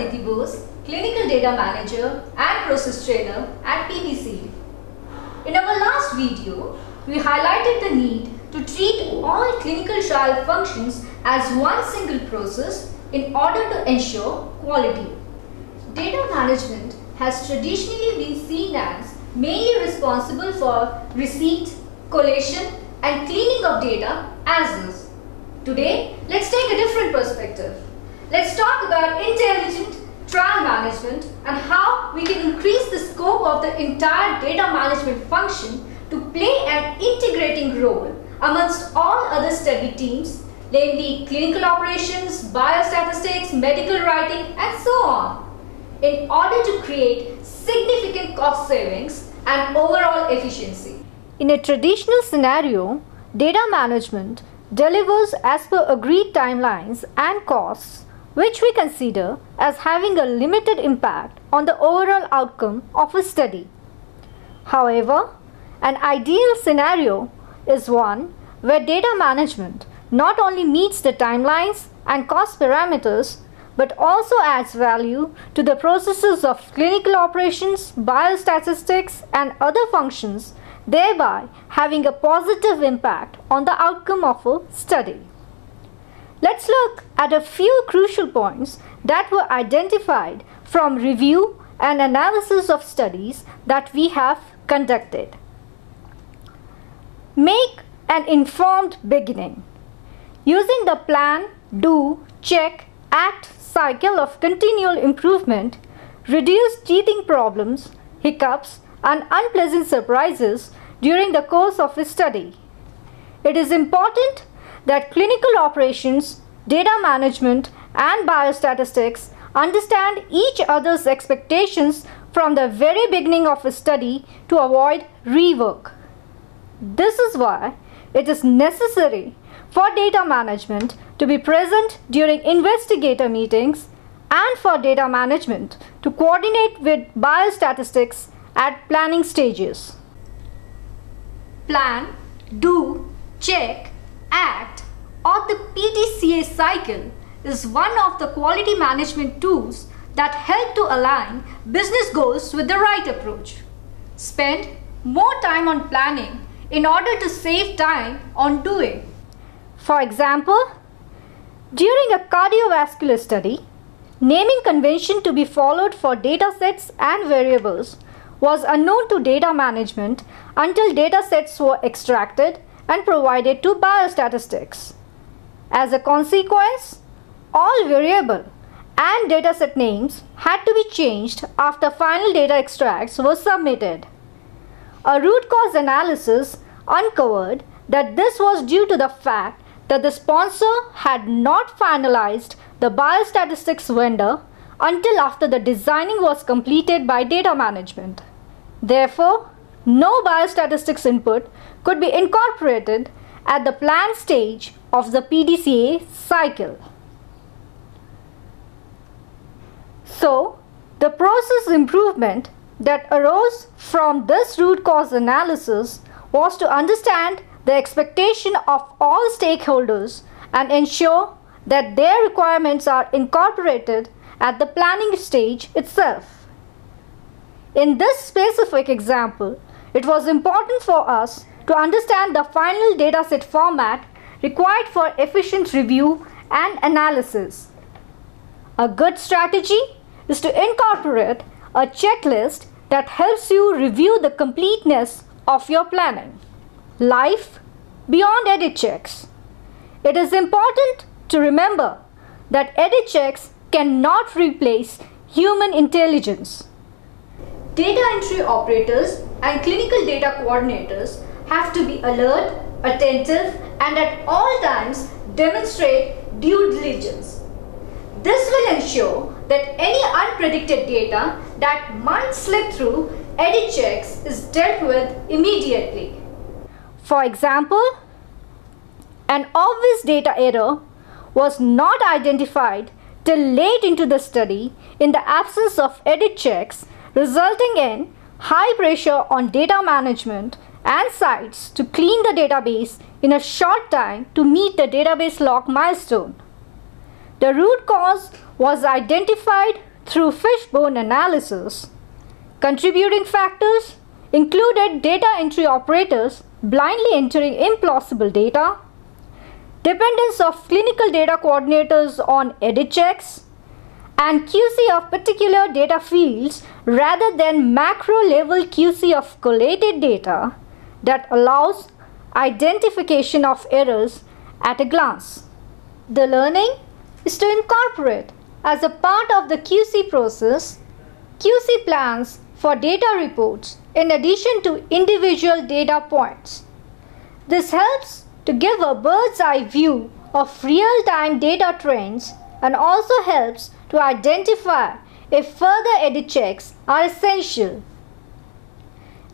Aditi Bose, Clinical Data Manager and Process Trainer at PDCA. In our last video, we highlighted the need to treat all clinical trial functions as one single process in order to ensure quality. Data management has traditionally been seen as mainly responsible for receipt, collation and cleaning of data as is. Today, let's take a different perspective. Let's talk about intelligent trial management and how we can increase the scope of the entire data management function to play an integrating role amongst all other study teams, namely clinical operations, biostatistics, medical writing and so on, in order to create significant cost savings and overall efficiency. In a traditional scenario, data management delivers as per agreed timelines and costs, which we consider as having a limited impact on the overall outcome of a study. However, an ideal scenario is one where data management not only meets the timelines and cost parameters, but also adds value to the processes of clinical operations, biostatistics, and other functions, thereby having a positive impact on the outcome of a study. Let's look at a few crucial points that were identified from review and analysis of studies that we have conducted. Make an informed beginning. Using the plan, do, check, act cycle of continual improvement, reduce teething problems, hiccups, and unpleasant surprises during the course of a study. It is important that clinical operations, data management, and biostatistics understand each other's expectations from the very beginning of a study to avoid rework. This is why it is necessary for data management to be present during investigator meetings and for data management to coordinate with biostatistics at planning stages. Plan, do, check, act, or the PDCA cycle is one of the quality management tools that help to align business goals with the right approach. Spend more time on planning in order to save time on doing. For example, during a cardiovascular study, naming convention to be followed for datasets and variables was unknown to data management until datasets were extracted and provided to biostatistics. As a consequence, all variable and dataset names had to be changed after final data extracts were submitted. A root cause analysis uncovered that this was due to the fact that the sponsor had not finalized the biostatistics vendor until after the designing was completed by data management. Therefore, no biostatistics input could be incorporated at the plan stage of the PDCA cycle. So, the process improvement that arose from this root cause analysis was to understand the expectation of all stakeholders and ensure that their requirements are incorporated at the planning stage itself. In this specific example, it was important for us to understand the final dataset format required for efficient review and analysis. A good strategy is to incorporate a checklist that helps you review the completeness of your planning. Life beyond edit checks. It is important to remember that edit checks cannot replace human intelligence. Data entry operators and clinical data coordinators have to be alert, attentive, and at all times demonstrate due diligence. This will ensure that any unpredicted data that might slip through edit checks is dealt with immediately. For example, an obvious data error was not identified till late into the study in the absence of edit checks, resulting in high pressure on data management and sites to clean the database in a short time to meet the database lock milestone. The root cause was identified through fishbone analysis. Contributing factors included data entry operators blindly entering implausible data, dependence of clinical data coordinators on edit checks, and QC of particular data fields rather than macro-level QC of collated data that allows identification of errors at a glance. The learning is to incorporate as a part of the QC process QC plans for data reports in addition to individual data points. This helps to give a bird's eye view of real-time data trends and also helps to identify if further edit checks are essential.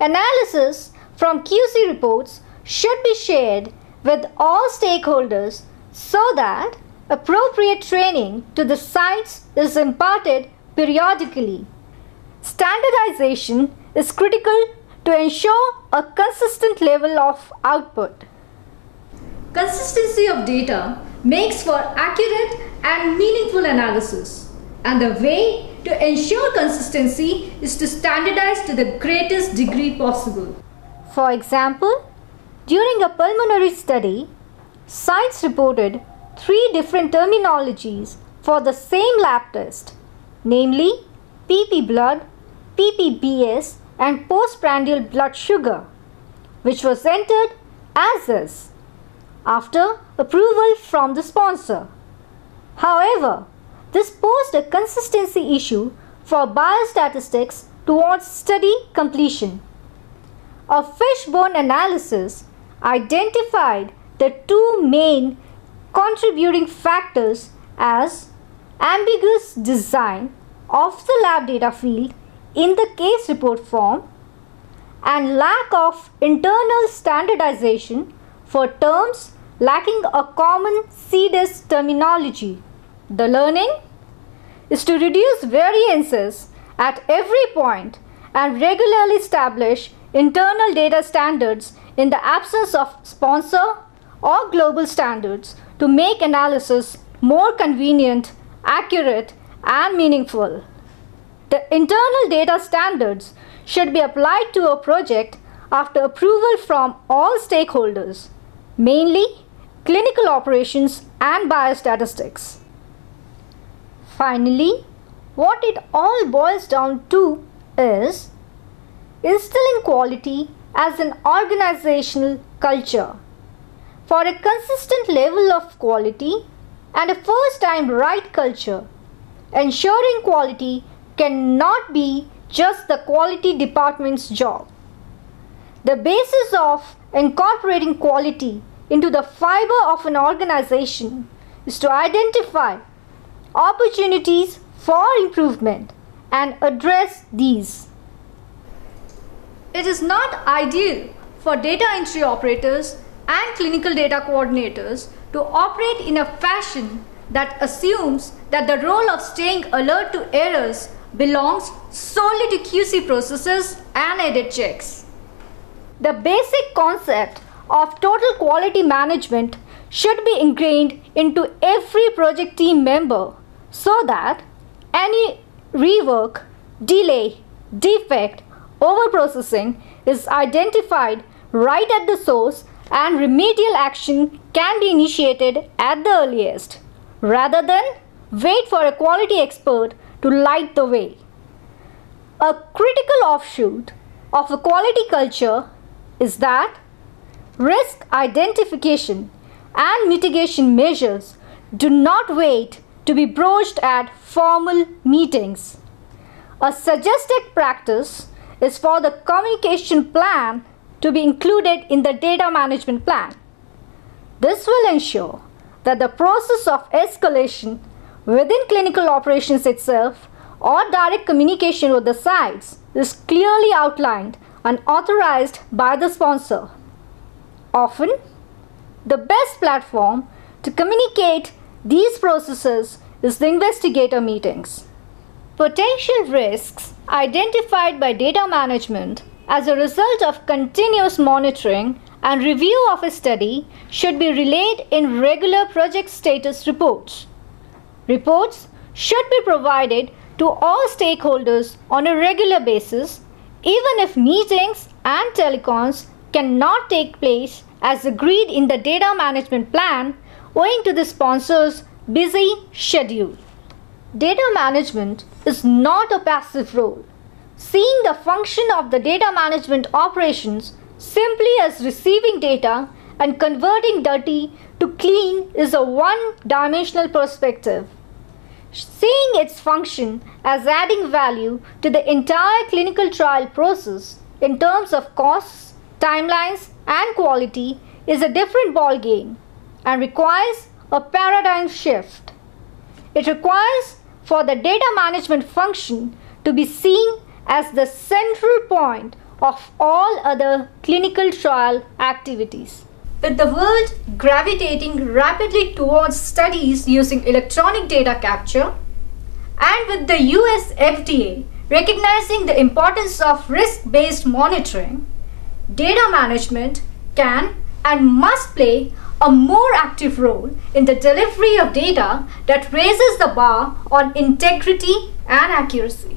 Analysis from QC reports should be shared with all stakeholders so that appropriate training to the sites is imparted periodically. Standardization is critical to ensure a consistent level of output. Consistency of data makes for accurate and meaningful analysis, and the way to ensure consistency is to standardize to the greatest degree possible. For example, during a pulmonary study, sites reported 3 different terminologies for the same lab test, namely PP blood, PPBS, and postprandial blood sugar, which was entered as is after approval from the sponsor. However, this posed a consistency issue for biostatistics towards study completion. A fishbone analysis identified the 2 main contributing factors as ambiguous design of the lab data field in the case report form and lack of internal standardization for terms lacking a common CDIS terminology. The learning is to reduce variances at every point and regularly establish internal data standards in the absence of sponsor or global standards to make analysis more convenient, accurate, and meaningful. The internal data standards should be applied to a project after approval from all stakeholders, mainly clinical operations and biostatistics. Finally, what it all boils down to is instilling quality as an organizational culture. For a consistent level of quality and a first-time right culture, ensuring quality cannot be just the quality department's job. The basis of incorporating quality into the fiber of an organization is to identify opportunities for improvement and address these. It is not ideal for data entry operators and clinical data coordinators to operate in a fashion that assumes that the role of staying alert to errors belongs solely to QC processes and edit checks. The basic concept of total quality management should be ingrained into every project team member so that any rework, delay, defect, overprocessing is identified right at the source and remedial action can be initiated at the earliest, rather than wait for a quality expert to light the way. A critical offshoot of a quality culture is that risk identification and mitigation measures do not wait to be broached at formal meetings. A suggested practice is for the communication plan to be included in the data management plan. This will ensure that the process of escalation within clinical operations itself or direct communication with the sites is clearly outlined and authorized by the sponsor. Often, the best platform to communicate these processes is the investigator meetings. Potential risks identified by data management as a result of continuous monitoring and review of a study should be relayed in regular project status reports. Reports should be provided to all stakeholders on a regular basis, even if meetings and telecons cannot take place as agreed in the data management plan owing to the sponsor's busy schedule. Data management is not a passive role. Seeing the function of the data management operations simply as receiving data and converting dirty to clean is a one-dimensional perspective. Seeing its function as adding value to the entire clinical trial process in terms of costs, timelines, and quality is a different ballgame and requires a paradigm shift. It requires for the data management function to be seen as the central point of all other clinical trial activities. With the world gravitating rapidly towards studies using electronic data capture, and with the US FDA recognizing the importance of risk-based monitoring, data management can and must play a more active role in the delivery of data that raises the bar on integrity and accuracy.